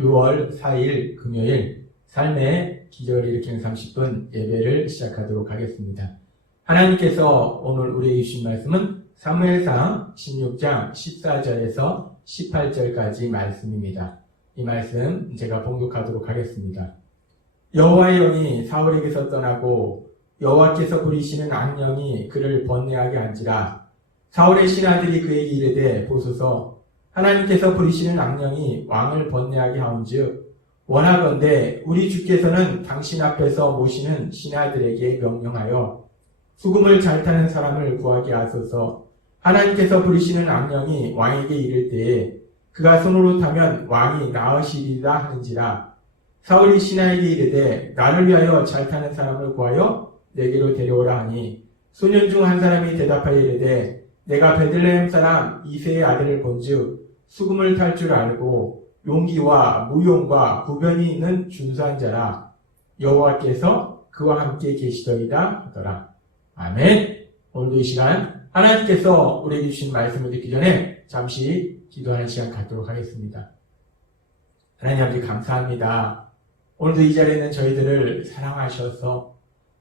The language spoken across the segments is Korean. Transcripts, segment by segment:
6월 4일 금요일 삶의 기적을 일으키는 30분 예배를 시작하도록 하겠습니다. 하나님께서 오늘 우리에게 주신 말씀은 사무엘상 16장 14절에서 18절까지 말씀입니다. 이 말씀 제가 봉독하도록 하겠습니다. 여호와의 영이 사울에게서 떠나고 여호와께서 부리시는 악령이 그를 번뇌하게 한지라 사울의 신하들이 그에게 이르되 보소서 하나님께서 부리시는 악령이 왕을 번뇌하게 하온즉 원하건대 우리 주께서는 당신 앞에서 모시는 신하들에게 명령하여 수금을 잘 타는 사람을 구하게 하소서. 하나님께서 부리시는 악령이 왕에게 이를 때에 그가 손으로 타면 왕이 나으시리라 하는지라. 사울이 신하에게 이르되 나를 위하여 잘 타는 사람을 구하여 내게로 데려오라 하니 소년 중 한 사람이 대답하여 이르되 내가 베들레헴 사람 이세의 아들을 본즉 수금을 탈 줄 알고 용기와 무용과 구변이 있는 준수한 자라 여호와께서 그와 함께 계시더이다 하더라. 아멘. 오늘도 이 시간 하나님께서 우리에게 주신 말씀을 듣기 전에 잠시 기도하는 시간 갖도록 하겠습니다. 하나님 아버지 감사합니다. 오늘도 이 자리에 있는 저희들을 사랑하셔서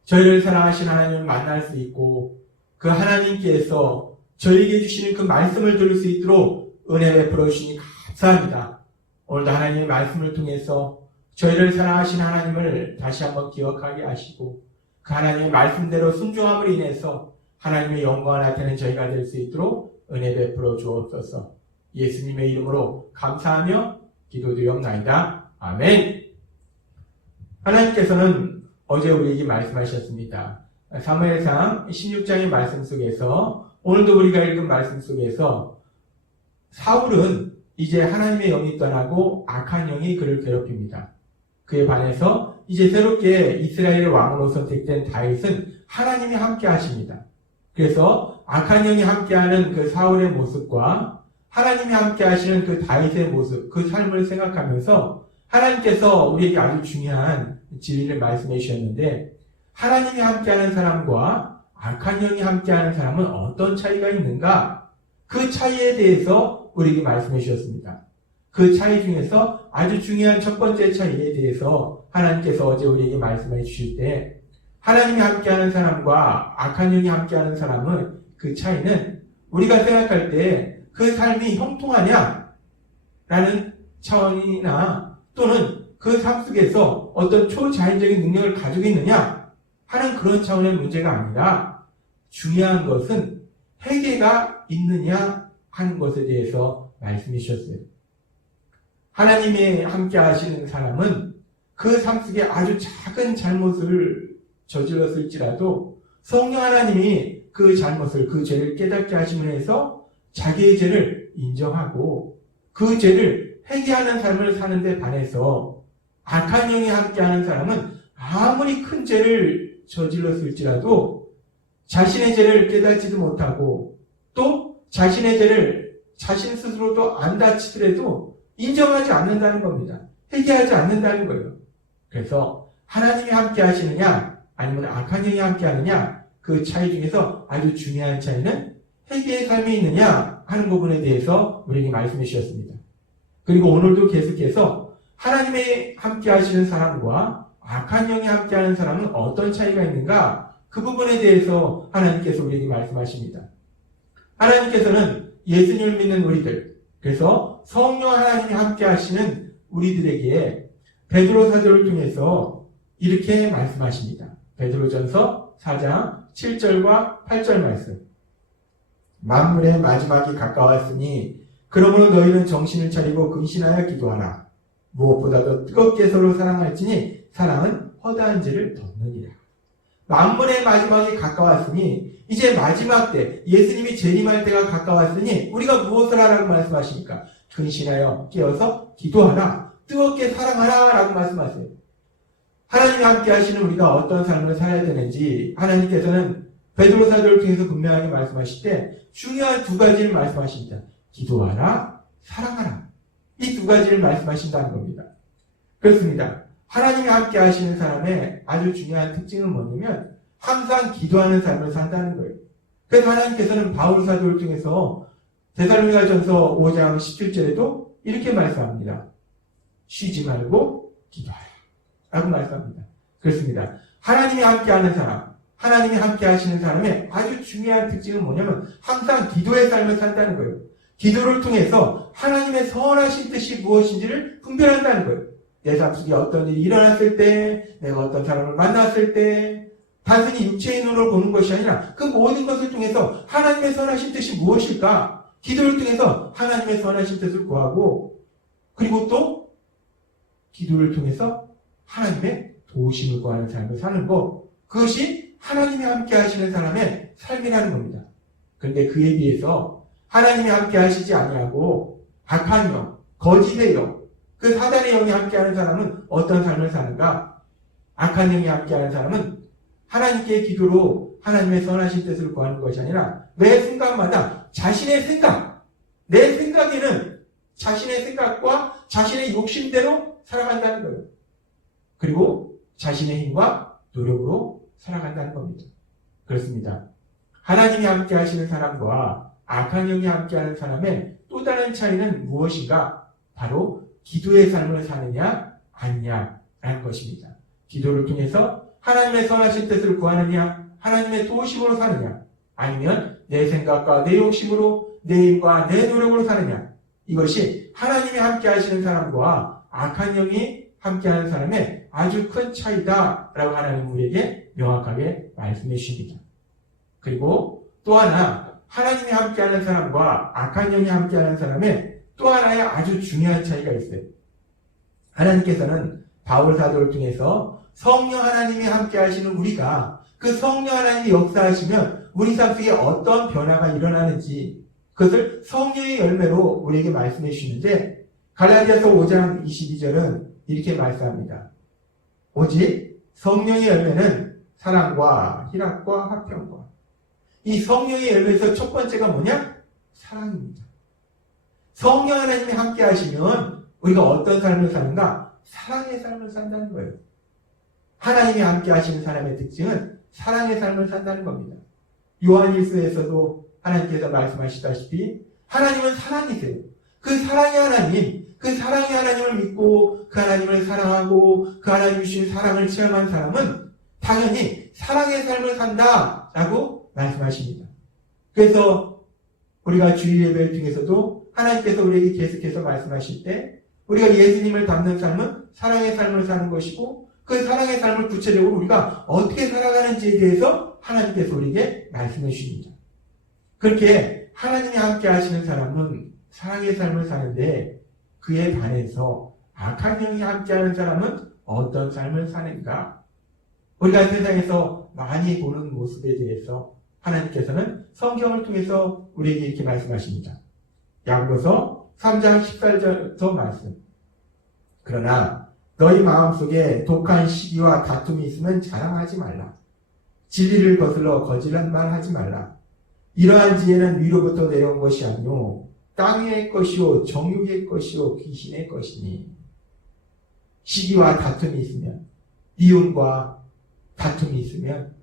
저희를 사랑하신 하나님을 만날 수 있고 그 하나님께서 저희에게 주시는 그 말씀을 들을 수 있도록 은혜 베풀어 주시니 감사합니다. 오늘도 하나님의 말씀을 통해서 저희를 사랑하신 하나님을 다시 한번 기억하게 하시고 그 하나님의 말씀대로 순종함으로 인해서 하나님의 영광을 나타내는 저희가 될 수 있도록 은혜 베풀어 주옵소서. 예수님의 이름으로 감사하며 기도드리옵나이다. 아멘. 하나님께서는 어제 우리에게 말씀하셨습니다. 사무엘상 16장의 말씀 속에서 오늘도 우리가 읽은 말씀 속에서 사울은 이제 하나님의 영이 떠나고 악한 영이 그를 괴롭힙니다. 그에 반해서 이제 새롭게 이스라엘의 왕으로 선택된 다윗은 하나님이 함께 하십니다. 그래서 악한 영이 함께하는 그 사울의 모습과 하나님이 함께 하시는 그 다윗의 모습, 그 삶을 생각하면서 하나님께서 우리에게 아주 중요한 진리를 말씀해 주셨는데 하나님이 함께하는 사람과 악한 영이 함께하는 사람은 어떤 차이가 있는가? 그 차이에 대해서 우리에게 말씀해 주셨습니다. 그 차이 중에서 아주 중요한 첫 번째 차이에 대해서 하나님께서 어제 우리에게 말씀해 주실 때 하나님이 함께하는 사람과 악한 영이 함께하는 사람은 그 차이는 우리가 생각할 때 그 삶이 형통하냐? 라는 차원이나 또는 그 삶 속에서 어떤 초자연적인 능력을 가지고 있느냐? 하는 그런 차원의 문제가 아니라 중요한 것은 회개가 있느냐 하는 것에 대해서 말씀해 주셨어요. 하나님이 함께 하시는 사람은 그 삶 속에 아주 작은 잘못을 저질렀을지라도 성령 하나님이 그 잘못을, 그 죄를 깨닫게 해서 자기의 죄를 인정하고 그 죄를 회개하는 삶을 사는데 반해서 악한 영이 함께하는 사람은 아무리 큰 죄를 저질렀을지라도 자신의 죄를 깨닫지도 못하고 또 자신의 죄를 자신 스스로도 안 다치더라도 인정하지 않는다는 겁니다. 회개하지 않는다는 거예요. 그래서 하나님이 함께 하시느냐 아니면 악한 영이 함께 하느냐 그 차이 중에서 아주 중요한 차이는 회개의 삶이 있느냐 하는 부분에 대해서 우리에게 말씀해 주셨습니다. 그리고 오늘도 계속해서 하나님의 함께 하시는 사람과 악한 영이 함께 하는 사람은 어떤 차이가 있는가 그 부분에 대해서 하나님께서 우리에게 말씀하십니다. 하나님께서는 예수님을 믿는 우리들 그래서 성령 하나님이 함께 하시는 우리들에게 베드로 사도를 통해서 이렇게 말씀하십니다. 베드로전서 4장 7절과 8절 말씀. 만물의 마지막이 가까웠으니 그러므로 너희는 정신을 차리고 근신하여 기도하라. 무엇보다도 뜨겁게 서로 사랑할지니 사랑은 허다한 죄를 덮느니라. 만물의 마지막이 가까웠으니 이제 마지막 때 예수님이 재림할 때가 가까웠으니 우리가 무엇을 하라고 말씀하십니까? 근신하여 깨어서 기도하라. 뜨겁게 사랑하라 라고 말씀하세요. 하나님이 함께 하시는 우리가 어떤 삶을 살아야 되는지 하나님께서는 베드로 사도를 통해서 분명하게 말씀하실 때 중요한 두 가지를 말씀하십니다. 기도하라, 사랑하라. 이 두 가지를 말씀하신다는 겁니다. 그렇습니다. 하나님이 함께 하시는 사람의 아주 중요한 특징은 뭐냐면 항상 기도하는 삶을 산다는 거예요. 그래서 하나님께서는 바울 사도를 통해서 데살로니가 전서 5장 17절에도 이렇게 말씀합니다. 쉬지 말고 기도하라. 라고 말씀합니다. 그렇습니다. 하나님이 함께하는 사람, 하나님이 함께 하시는 사람의 아주 중요한 특징은 뭐냐면 항상 기도의 삶을 산다는 거예요. 기도를 통해서 하나님의 선하신 뜻이 무엇인지를 분별한다는 거예요. 내 삶 속에 어떤 일이 일어났을 때, 내가 어떤 사람을 만났을 때, 단순히 육체의 눈으로 보는 것이 아니라 그 모든 것을 통해서 하나님의 선하신 뜻이 무엇일까? 기도를 통해서 하나님의 선하신 뜻을 구하고, 그리고 또 기도를 통해서 하나님의 도우심을 구하는 삶을 사는 것, 그것이 하나님이 함께 하시는 사람의 삶이라는 겁니다. 그런데 그에 비해서 하나님이 함께 하시지 아니하고 악한 영, 거짓의 영, 그 사단의 영이 함께하는 사람은 어떤 삶을 사는가? 악한 영이 함께하는 사람은 하나님께 기도로 하나님의 선하신 뜻을 구하는 것이 아니라 매 순간마다 자신의 생각, 내 생각에는 자신의 생각과 자신의 욕심대로 살아간다는 거예요. 그리고 자신의 힘과 노력으로 살아간다는 겁니다. 그렇습니다. 하나님이 함께 하시는 사람과 악한 영이 함께 하는 사람의 또 다른 차이는 무엇인가? 바로 기도의 삶을 사느냐? 아니냐라는 것입니다. 기도를 통해서 하나님의 선하신 뜻을 구하느냐? 하나님의 도우심으로 사느냐? 아니면 내 생각과 내 욕심으로 내 힘과 내 노력으로 사느냐? 이것이 하나님이 함께 하시는 사람과 악한 영이 함께하는 사람의 아주 큰 차이다 라고 하나님 우리에게 명확하게 말씀해 주십니다. 그리고 또 하나 하나님이 함께하는 사람과 악한 영이 함께하는 사람의 또 하나의 아주 중요한 차이가 있어요. 하나님께서는 바울 사도를 통해서 성령 하나님이 함께 하시는 우리가 그 성령 하나님이 역사하시면 우리 삶 속에 어떤 변화가 일어나는지 그것을 성령의 열매로 우리에게 말씀해 주시는데 갈라디아서 5장 22절은 이렇게 말씀합니다. 오직 성령의 열매는 사랑과 희락과 화평과 이 성령의 열매에서 첫 번째가 뭐냐? 사랑입니다. 성령 하나님이 함께 하시면 우리가 어떤 삶을 사는가? 사랑의 삶을 산다는 거예요. 하나님이 함께 하시는 사람의 특징은 사랑의 삶을 산다는 겁니다. 요한일서에서도 하나님께서 말씀하시다시피 하나님은 사랑이세요. 그 사랑의 하나님, 그 사랑의 하나님을 믿고 그 하나님을 사랑하고 그 하나님 주신 사랑을 체험한 사람은 당연히 사랑의 삶을 산다라고 말씀하십니다. 그래서 우리가 주일 예배를 통해서도 하나님께서 우리에게 계속해서 말씀하실 때 우리가 예수님을 닮는 삶은 사랑의 삶을 사는 것이고 그 사랑의 삶을 구체적으로 우리가 어떻게 살아가는지에 대해서 하나님께서 우리에게 말씀해 주십니다. 그렇게 하나님이 함께 하시는 사람은 사랑의 삶을 사는데 그에 반해서 악한 영이 함께 하는 사람은 어떤 삶을 사는가? 우리가 세상에서 많이 보는 모습에 대해서 하나님께서는 성경을 통해서 우리에게 이렇게 말씀하십니다. 야고보서 3장 18절부터 말씀. 그러나 너희 마음속에 독한 시기와 다툼이 있으면 자랑하지 말라. 진리를 거슬러 거짓한 말 하지 말라. 이러한 지혜는 위로부터 내려온 것이 아니오 땅의 것이요 정욕의 것이요 귀신의 것이니 시기와 다툼이 있으면 이윤과 다툼이 있으면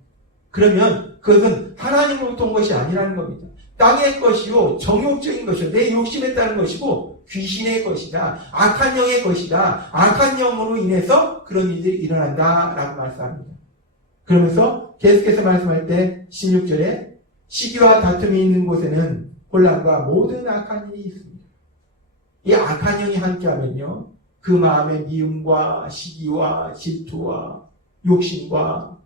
그러면 그것은 하나님으로부터 온 것이 아니라는 겁니다. 땅의 것이요 정욕적인 것이요 내 욕심에 따른 것이고 귀신의 것이다 악한 영의 것이다 악한 영으로 인해서 그런 일들이 일어난다라고 말씀합니다. 그러면서 계속해서 말씀할 때 16절에 시기와 다툼이 있는 곳에는 혼란과 모든 악한 일이 있습니다. 이 악한 영이 함께하면요. 그 마음의 미움과 시기와 질투와 욕심과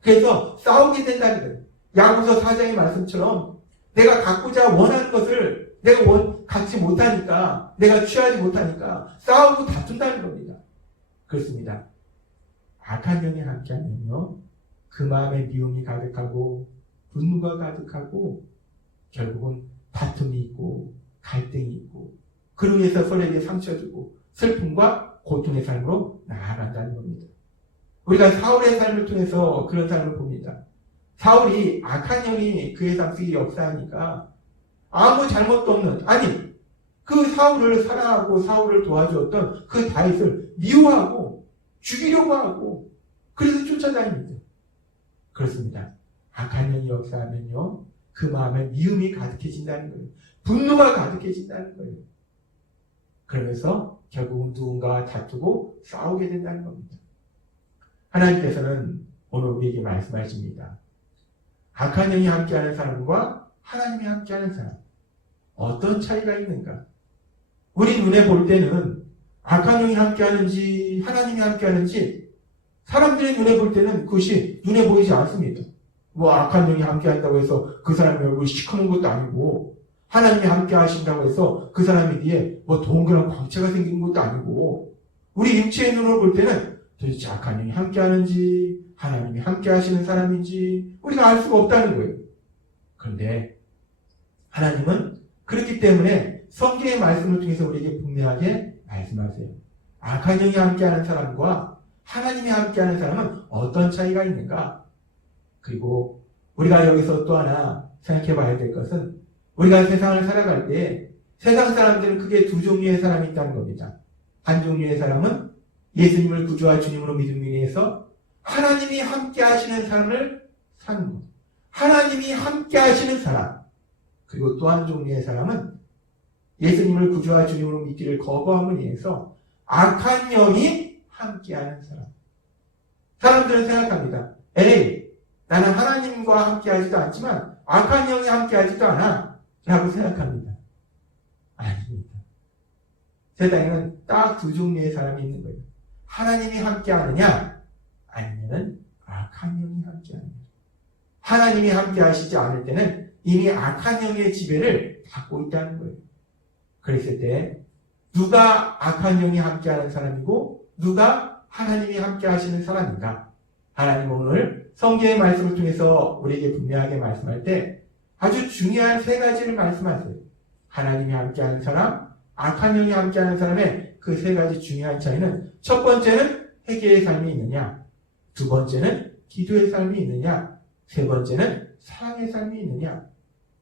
그래서 싸우게 된다는 거예요. 야구서 4장의 말씀처럼 내가 갖고자 원하는 것을 내가 원, 갖지 못하니까 내가 취하지 못하니까 싸우고 다툰다는 겁니다. 그렇습니다. 악한 영이 함께하면요. 그 마음에 미움이 가득하고 분노가 가득하고 결국은 다툼이 있고 갈등이 있고 그로 인해서 서로에게 상처 주고 슬픔과 고통의 삶으로 나아간다는 겁니다. 우리가 사울의 삶을 통해서 그런 삶을 봅니다. 사울이 악한 영이 그의 삶 속에 역사하니까 아무 잘못도 없는 아니 그 사울을 사랑하고 사울을 도와주었던 그 다윗을 미워하고 죽이려고 하고 그래서 쫓아다닙니다. 그렇습니다. 악한 영이 역사하면요 그 마음에 미움이 가득해진다는 거예요. 분노가 가득해진다는 거예요. 그러면서 결국은 누군가와 다투고 싸우게 된다는 겁니다. 하나님께서는 오늘 우리에게 말씀하십니다. 악한 영이 함께하는 사람과 하나님이 함께하는 사람 어떤 차이가 있는가? 우리 눈에 볼 때는 악한 영이 함께하는지 하나님이 함께하는지 사람들의 눈에 볼 때는 그것이 눈에 보이지 않습니다. 뭐 악한 영이 함께한다고 해서 그 사람의 얼굴이 시커먼 것도 아니고 하나님이 함께 하신다고 해서 그 사람이 뒤에 뭐 동그란 광채가 생긴 것도 아니고 우리 육체의 눈으로 볼 때는 도대체 악한 영이 함께 하는지 하나님이 함께 하시는 사람인지 우리가 알 수가 없다는 거예요. 그런데 하나님은 그렇기 때문에 성경의 말씀을 통해서 우리에게 분명하게 말씀하세요. 악한 영이 함께하는 사람과 하나님이 함께하는 사람은 어떤 차이가 있는가? 그리고 우리가 여기서 또 하나 생각해 봐야 될 것은 우리가 세상을 살아갈 때 세상 사람들은 크게 두 종류의 사람이 있다는 겁니다. 한 종류의 사람은 예수님을 구주와 주님으로 믿음으로 인해서 하나님이 함께 하시는 삶을 사는 것. 하나님이 함께 하시는 사람. 그리고 또 한 종류의 사람은 예수님을 구주와 주님으로 믿기를 거부함을 인해서 악한 영이 함께하는 사람. 사람들은 생각합니다. 에이, 나는 하나님과 함께하지도 않지만 악한 영이 함께하지도 않아. 라고 생각합니다. 아닙니다. 세상에는 딱 두 종류의 사람이 있는 거예요. 하나님이 함께하느냐, 아니면 악한 영이 함께하느냐. 하나님이 함께 하시지 않을 때는 이미 악한 영의 지배를 받고 있다는 거예요. 그랬을 때 누가 악한 영이 함께하는 사람이고 누가 하나님이 함께 하시는 사람인가? 하나님 오늘 성경의 말씀을 통해서 우리에게 분명하게 말씀할 때 아주 중요한 세 가지를 말씀하세요. 하나님이 함께하는 사람, 악한 영이 함께하는 사람의 그 세 가지 중요한 차이는 첫 번째는 회개의 삶이 있느냐, 두 번째는 기도의 삶이 있느냐, 세 번째는 사랑의 삶이 있느냐.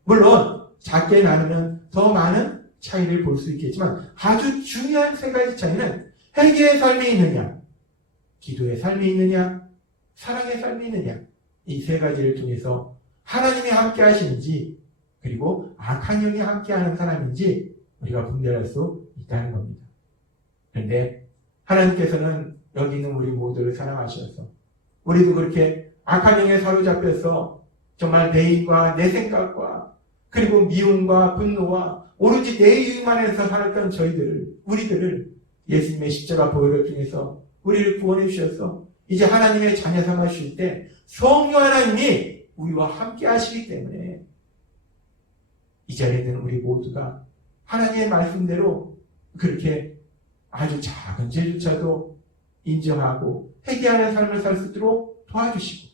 물론 작게 나누면 더 많은 차이를 볼 수 있겠지만 아주 중요한 세 가지 차이는 회개의 삶이 있느냐, 기도의 삶이 있느냐, 사랑의 삶이 있느냐. 이 세 가지를 통해서 하나님이 함께 하시는지 그리고 악한 영이 함께 하는 사람인지 우리가 분별할 수 있다는 겁니다. 그런데 하나님께서는 여기 있는 우리 모두를 사랑하셔서 우리도 그렇게 악한 영에 사로잡혀서 정말 내 입과 내 생각과 그리고 미움과 분노와 오로지 내 이유만 해서 살았던 저희들을 우리들을 예수님의 십자가 보혈을 통해서 우리를 구원해 주셔서 이제 하나님의 자녀 삼아 주실 때 성령 하나님이 우리와 함께 하시기 때문에 이 자리에 있는 우리 모두가 하나님의 말씀대로 그렇게 아주 작은 죄조차도 인정하고 회개하는 삶을 살 수 있도록 도와주시고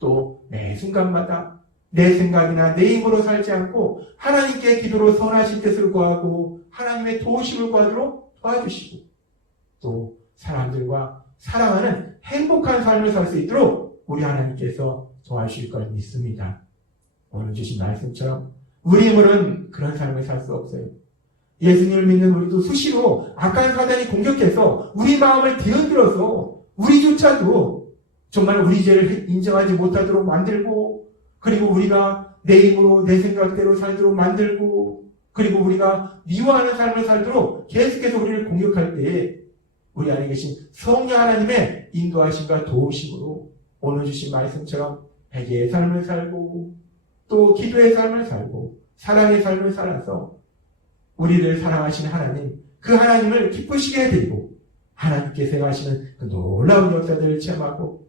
또 매 순간마다 내 생각이나 내 힘으로 살지 않고 하나님께 기도로 선하신 뜻을 구하고 하나님의 도우심을 구하도록 도와주시고 또 사람들과 사랑하는 행복한 삶을 살 수 있도록 우리 하나님께서 도와주실 걸 믿습니다. 오늘 주신 말씀처럼 우리 힘으로는 그런 삶을 살 수 없어요. 예수님을 믿는 우리도 수시로 악한 사단이 공격해서 우리 마음을 뒤흔들어서 우리조차도 정말 우리 죄를 인정하지 못하도록 만들고 그리고 우리가 내 힘으로 내 생각대로 살도록 만들고 그리고 우리가 미워하는 삶을 살도록 계속해서 우리를 공격할 때에 우리 안에 계신 성령 하나님의 인도하심과 도우심으로 오늘 주신 말씀처럼 회개의 삶을 살고 또 기도의 삶을 살고 사랑의 삶을 살아서 우리를 사랑하신 하나님 그 하나님을 기쁘시게 해드리고 하나님께서 행하시는 그 놀라운 역사들을 체험하고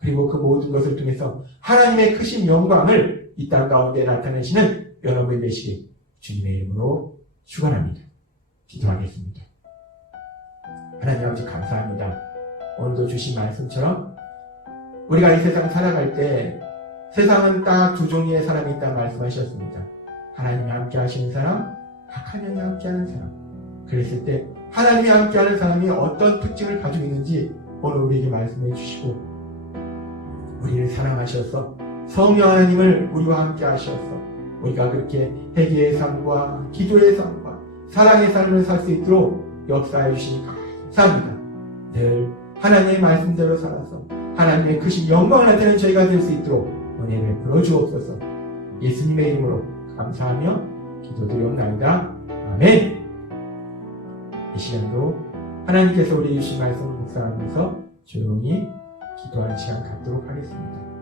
그리고 그 모든 것을 통해서 하나님의 크신 영광을 이 땅 가운데 나타내시는 여러분이 되시길 주님의 이름으로 축원합니다. 기도하겠습니다. 하나님 아버지 감사합니다. 오늘도 주신 말씀처럼 우리가 이 세상 살아갈 때 세상은 딱 두 종류의 사람이 있다 말씀하셨습니다. 하나님이 함께 하시는 사람, 악한 영이 함께 하는 사람. 그랬을 때 하나님이 함께 하는 사람이 어떤 특징을 가지고 있는지 오늘 우리에게 말씀해 주시고 우리를 사랑하셔서 성령 하나님을 우리와 함께 하셔서 우리가 그렇게 회개의 삶과 기도의 삶과 사랑의 삶을 살 수 있도록 역사해 주시니 감사합니다. 늘 하나님의 말씀대로 살아서 하나님의 크신 영광을 나타내는 저희가 될 수 있도록 은혜 베풀어 주옵소서 예수님의 이름으로 감사하며 기도드리옵나이다. 아멘 이 시간도 하나님께서 우리 주신 말씀을 묵상하면서 조용히 기도하는 시간 갖도록 하겠습니다.